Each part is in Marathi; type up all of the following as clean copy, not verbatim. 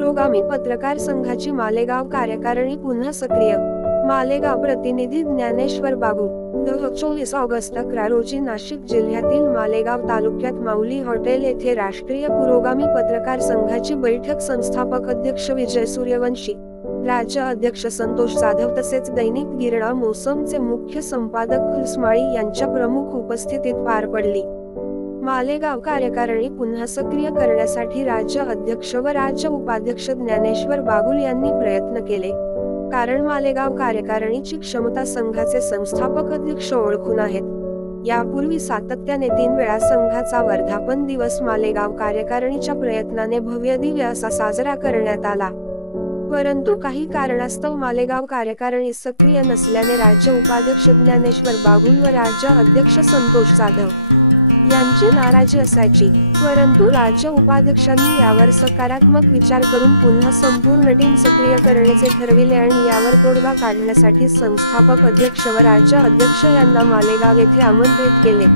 पुरोगामी पत्रकार संघाची मालेगाव कार्यकारिणी पुन्हा सक्रिय। मालेगाव प्रतिनिधी ज्ञानेश्वर बागू। 24 ऑगस्ट 11 रोजी नाशिक जिल्ह्यातील मालेगाव तालुक्यात माऊली हॉटेल येथे राष्ट्रीय पुरोगामी पत्रकार संघाची बैठक संस्थापक अध्यक्ष विजय सूर्यवंशी, राज्य अध्यक्ष संतोष जाधव तसेच दैनिक गिरणा मोसमचे मुख्य संपादक खुलसमाळी यांच्या प्रमुख उपस्थितीत पार पडली। मालेगाव कार्यकारिणी पुन्हा सक्रिय करण्यासाठी राज्य अध्यक्ष व राज्य उपाध्यक्ष ज्ञानेश्वर बागुल यांनी प्रयत्न केले, कारण मालेगाव कार्यकारिणीची क्षमता संघाचे संस्थापक अध्यक्ष ओळखून आहेत। यापूर्वी सातत्याने 3 वेळा संघाचा वर्धापन दिवस मालेगाव कार्यकारिणीच्या प्रयत्नाने भव्य दिव्य असा साजरा करण्यात आला, परंतु काही कारणास्तव मालेगाव कार्यकारिणी सक्रिय नसल्याने राज्य उपाध्यक्ष ज्ञानेश्वर बागुल व राज्य अध्यक्ष संतोष जाधव यांची नाराजी असायची, परंतु राज्य उपाध्यक्षांनी यावर सकारात्मक विचार करून पुन्हा संपूर्ण टीम सक्रिय करण्याचे ठरविले आणि यावर तोडगा काढण्यासाठी संस्थापक अध्यक्ष व राज्य अध्यक्ष यांना मालेगाव येथे आमंत्रित केले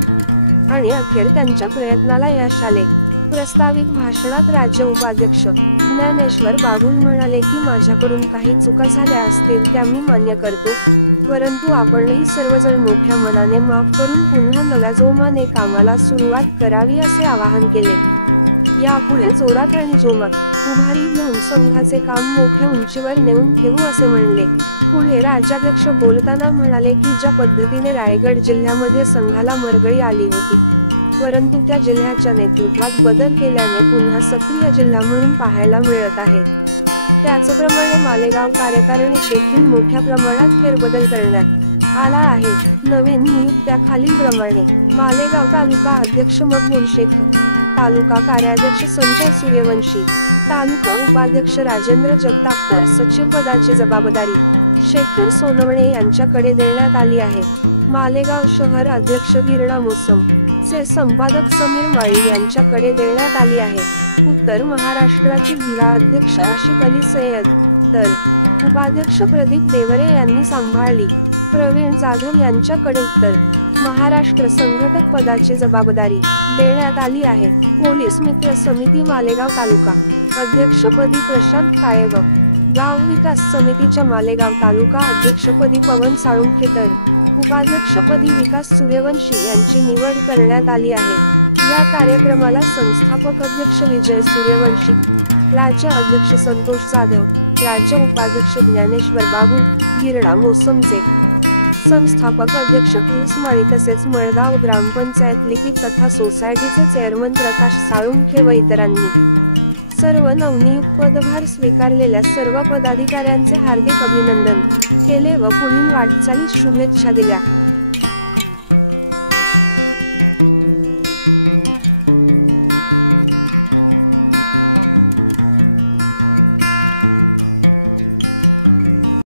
आणि अखेर त्यांच्या प्रयत्नाला यश आले। प्रस्तावित भाषणात राज्य उपाध्यक्ष ज्ञानेश्वर बागुल म्हणाले की माझ्याकडून काही चुका झाल्या असतील त्या मी मान्य करतो, परंतु आपणही सर्वजण मोठ्या मनाने माफ करून पुन्हा नव्या जोमाने कामाला सुरुवात करावी असे आवाहन केले। यापुढे जोरात आणि जोमात उभारी घेऊन संघाचे काम मोठ्या उंचीवर नेऊन ठेवू असे म्हणले। पुढे राज्याध्यक्ष बोलताना म्हणाले की ज्या पद्धतीने रायगड जिल्ह्यामध्ये संघाला मरगळी आली होती, परंतु त्या जिल्ह्याच्या नेतृत्वात बदल केल्याने पुन्हा सक्रिय जिल्हा म्हणून पाहायला मिळत आहे। त्याचप्रमाणे मालेगाव कार्यकारिणीत देखील मोठ्या प्रमाणात फेरबदल करण्यात आला आहे। नवीन नियुक्त्या खालीलप्रमाणे: मालेगाव तालुका अध्यक्ष मकबूल शेख, तालुका कार्याध्यक्ष संजय सूर्यवंशी, तालुका उपाध्यक्ष राजेंद्र जगताप तर सचिव पदाची जबाबदारी शेखर सोनवणे यांच्याकडे देण्यात आली आहे। मालेगाव शहर अध्यक्ष गिरणा मोसम चे संपादक समीर माळी यांच्याकडे देण्यात आली आहे। उत्तर महाराष्ट्राची जिल्हा अध्यक्ष आशिक अली सय्यद तर उपाध्यक्ष प्रदीप देवरे यांनी सांभाळली। प्रवीण जाधव यांच्याकडे उत्तर महाराष्ट्र संघटक पदाची जबाबदारी देण्यात आली आहे। पोलीस मित्र समिती मालेगाव तालुका अध्यक्षपदी प्रशांत कायग, गाव विकास समितीच्या मालेगाव तालुका अध्यक्षपदी पवन साळुंखे तर उपाध्यक्षपदी विकास सूर्यवंशी यांची निवड करण्यात आली आहे। या कार्यक्रमाला संस्थापक अध्यक्ष विजय सूर्यवंशी, राज्य अध्यक्ष संतोष जाधव, राज्य उपाध्यक्ष ज्ञानेश्वर बागुल, गिरणा मोसमचे संस्थापक अध्यक्ष खुलसमाळी तसेच मळगाव ग्रामपंचायत लिपिक तथा सोसायटीचे चेअरमन प्रकाश साळुंखे व इतरांनी सर्व नवनियुक्त पदभार स्वीकारलेल्या सर्व पदाधिकाऱ्यांचे हार्दिक अभिनंदन केले व पुढील वाटचालीस शुभेच्छा दिल्या।